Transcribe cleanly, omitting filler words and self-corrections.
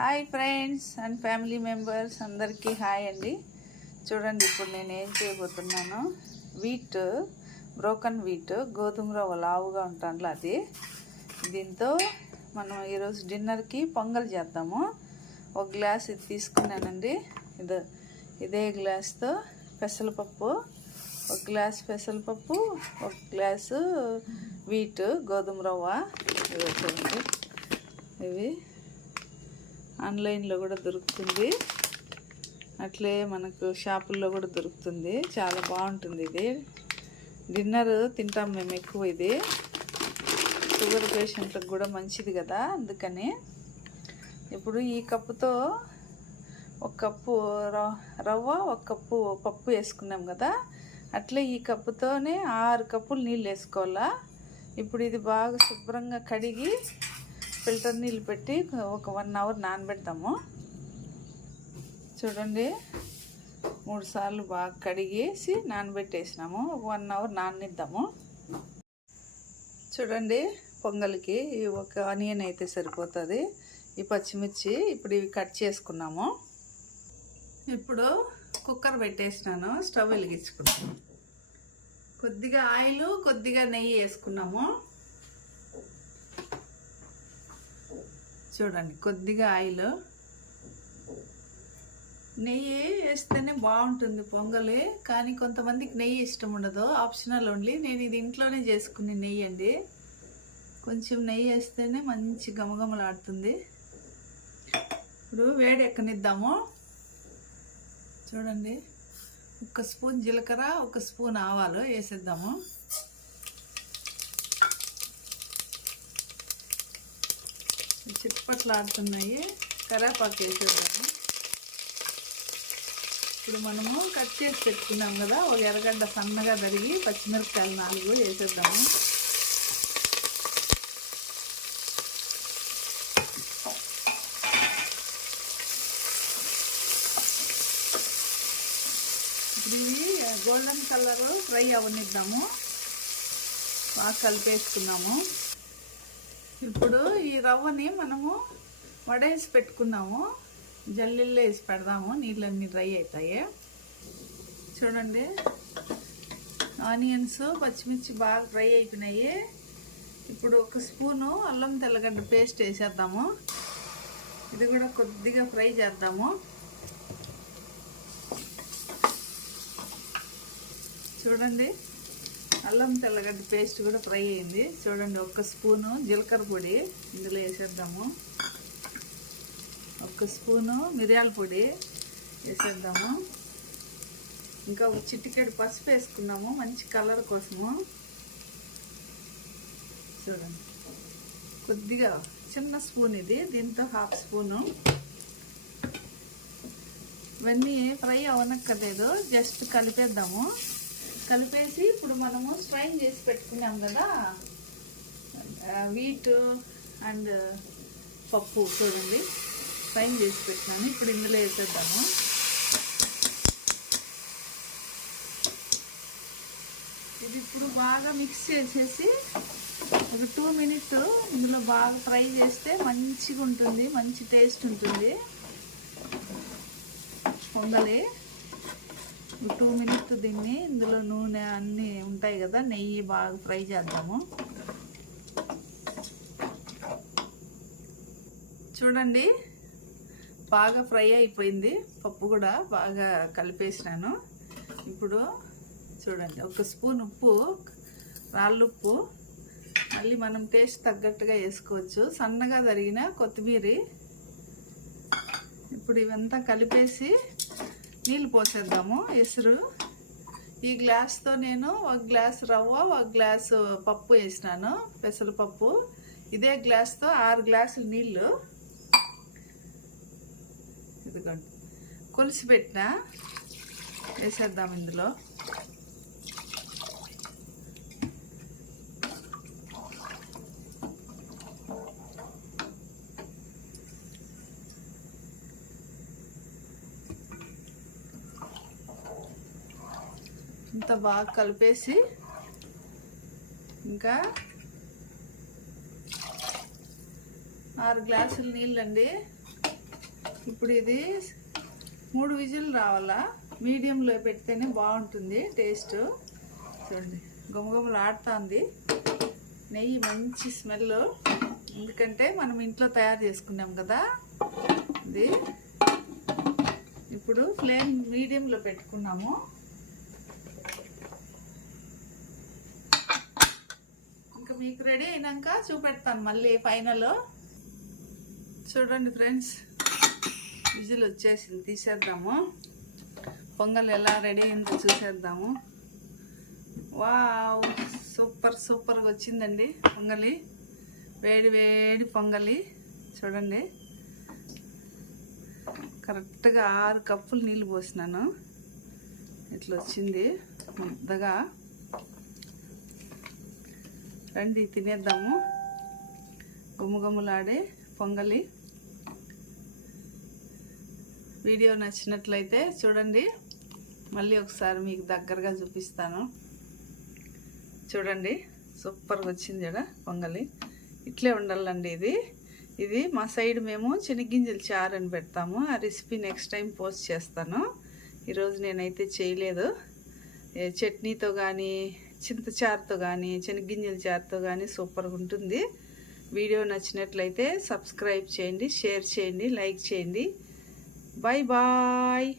Hi friends and family members అందరికీ hi అండి. చూడండి, ఇప్పుడు నేను ఏం చేయబోతున్నాను. బ్రోకన్ వీట్ గోధుమ రవ్వ లావుగా ఉంటాను అది. దీంతో మనం ఈరోజు డిన్నర్కి పొంగల్ చేద్దాము. ఒక గ్లాస్ ఇది తీసుకున్నానండి. ఇదే గ్లాస్తో పెసరపప్పు, ఒక గ్లాస్ పెసరపప్పు, ఒక గ్లాసు వీట్ గోధుమ రవ్వ. ఇవి చూడండి, ఇవి ఆన్లైన్లో కూడా దొరుకుతుంది, అట్లే మనకు షాపుల్లో కూడా దొరుకుతుంది. చాలా బాగుంటుంది. ఇది డిన్నర్ తింటాం మేము ఎక్కువ. ఇది షుగర్ పేషెంట్లకు కూడా మంచిది కదా, అందుకని. ఇప్పుడు ఈ కప్పుతో ఒక కప్పు రవ్వ, ఒక కప్పు పప్పు వేసుకున్నాం కదా, అట్లే ఈ కప్పుతోనే 6 కప్పులు నీళ్ళు వేసుకోవాలా. ఇప్పుడు ఇది బాగా శుభ్రంగా కడిగి ఫిల్టర్ నీళ్ళు పెట్టి ఒక 1 అవర్ నానబెడతాము. చూడండి, 3 సార్లు బాగా కడిగేసి నానబెట్టేసినాము. ఒక 1 అవర్ నాననిద్దాము. చూడండి, పొంగల్కి ఒక ఆనియన్ అయితే సరిపోతుంది. ఈ పచ్చిమిర్చి ఇప్పుడు ఇవి కట్ చేసుకున్నాము. ఇప్పుడు కుక్కర్ పెట్టేసినాను, స్టవ్ వెలిగించుకున్నాము. కొద్దిగా ఆయిల్, కొద్దిగా నెయ్యి వేసుకున్నాము. చూడండి, కొద్దిగా ఆయిల్, నెయ్యి వేస్తేనే బాగుంటుంది పొంగలి. కానీ కొంతమందికి నెయ్యి ఇష్టం ఉండదు, ఆప్షనల్ ఓన్లీ. నేను ఇది ఇంట్లోనే చేసుకునే నెయ్యి అండి. కొంచెం నెయ్యి వేస్తేనే మంచి గమగమలాడుతుంది. ఇప్పుడు వేడి ఎక్కనిద్దాము. చూడండి, 1 స్పూన్ జీలకర్ర, 1 స్పూన్ ఆవాలు వేసేద్దాము. చిట్పట్లాడుతున్నాయి. కరివేపాకు వేసేద్దాము. ఇప్పుడు మనము కట్ చేసి పెట్టుకున్నాం కదా, ఒక ఎర్రగడ్డ సన్నగా తరిగి, పచ్చిమిరపకాయలు 4 వేసేద్దాము. ఇవి గోల్డెన్ కలర్ ఫ్రై అవనిద్దాము. బాగా కలిపేసుకున్నాము. ఇప్పుడు ఈ రవ్వని మనము వడేసి పెట్టుకున్నాము, జల్లిల్లో వేసి పెడదాము, నీళ్ళన్నీ డ్రై అవుతాయి. చూడండి, ఆనియన్స్, పచ్చిమిర్చి బాగా ఫ్రై అయిపోయినాయి. ఇప్పుడు 1 స్పూను అల్లం తెల్లగడ్డ పేస్ట్ వేసేద్దాము. ఇది కూడా కొద్దిగా ఫ్రై చేద్దాము. చూడండి, అల్లం తెల్లగడ్డ పేస్ట్ కూడా ఫ్రై అయింది. చూడండి, 1 స్పూను జీలకర్ర పొడి ఇందులో వేసేద్దాము. 1 స్పూను మిరియాల పొడి వేసేద్దాము. ఇంకా ఒక చిటికెడు పసుపు వేసుకున్నాము, మంచి కలర్ కోసము. చూడండి, కొద్దిగా చిన్న స్పూన్ ఇది, దీంతో 1/2 స్పూను. ఇవన్నీ ఫ్రై అవనక్కర్లేదు, జస్ట్ కలిపేద్దాము. కలిపేసి ఇప్పుడు మనము స్ట్రైన్ చేసి పెట్టుకున్నాం కదా వీట్ అండ్ పప్పు. చూడండి, స్ట్రైన్ చేసి పెట్టినాను. ఇప్పుడు ఇందులో వేసేద్దాము. ఇది ఇప్పుడు బాగా మిక్స్ చేసేసి ఒక 2 మినిట్స్ ఇందులో బాగా ఫ్రై చేస్తే మంచిగా ఉంటుంది, మంచి టేస్ట్ ఉంటుంది పొంగలి. 2 మినిట్స్ దీన్ని ఇందులో నూనె అన్నీ ఉంటాయి కదా, నెయ్యి బాగా ఫ్రై చేద్దాము. చూడండి, బాగా ఫ్రై అయిపోయింది. పప్పు కూడా బాగా కలిపేసినాను. ఇప్పుడు చూడండి, 1 స్పూన్ ఉప్పు, రాళ్ళుప్పు, మళ్ళీ మనం టేస్ట్ తగ్గట్టుగా వేసుకోవచ్చు. సన్నగా తరిగిన కొత్తిమీర. ఇప్పుడు ఇవంతా కలిపేసి నీళ్ళు పోసేద్దాము. ఎసురు ఈ గ్లాస్తో నేను 1 గ్లాస్ రవ్వ, 1 గ్లాసు పప్పు వేసినాను, పెసరపప్పు. ఇదే గ్లాస్తో 6 గ్లాసులు నీళ్ళు ఇదిగోండి కొలిసి పెట్టిన వేసేద్దాం ఇందులో. ఇంత బాగా కలిపేసి ఇంకా 6 గ్లాసులు నీళ్ళండి. ఇప్పుడు ఇది 3 విజిల్ రావాలా, మీడియంలో పెడితేనే బాగుంటుంది టేస్ట్. చూడండి గుమగుమలు ఆడుతుంది, నెయ్యి మంచి స్మెల్, ఎందుకంటే మనం ఇంట్లో తయారు చేసుకున్నాం కదా ఇది. ఇప్పుడు ఫ్లేమ్ మీడియంలో పెట్టుకున్నాము. ఇంకా మీకు రెడీ అయినాక చూపెడతాను మళ్ళీ ఫైనల్. చూడండి ఫ్రెండ్స్, విజిల్ వచ్చేసింది, తీసేద్దాము. పొంగల్ ఎలా రెడీ అయిందో చూసేద్దాము. వావ్, సూపర్గా వచ్చిందండి పొంగలి, వేడి వేడి పొంగలి. చూడండి కరెక్ట్గా 6 కప్పులు నీళ్ళు పోసినాను, ఇట్లా వచ్చింది ముద్దగా. రండి తినేద్దాము గుమగుమలాడే పొంగలి. వీడియో నచ్చినట్లయితే చూడండి, మళ్ళీ ఒకసారి మీకు దగ్గరగా చూపిస్తాను. చూడండి సూపర్గా వచ్చింది కదా పొంగలి. ఇట్లే ఉండాలండి ఇది మా సైడ్ మేము శనగ్గింజలు చారు అని పెడతాము. ఆ రెసిపీ నెక్స్ట్ టైం పోస్ట్ చేస్తాను. ఈరోజు నేనైతే చేయలేదు. చట్నీతో కానీ, చింతచారుతో కానీ, శనగ్గింజల చారుతో కానీ సూపర్గా ఉంటుంది. వీడియో నచ్చినట్లయితే సబ్స్క్రైబ్ చేయండి, షేర్ చేయండి, లైక్ చేయండి. Bye bye.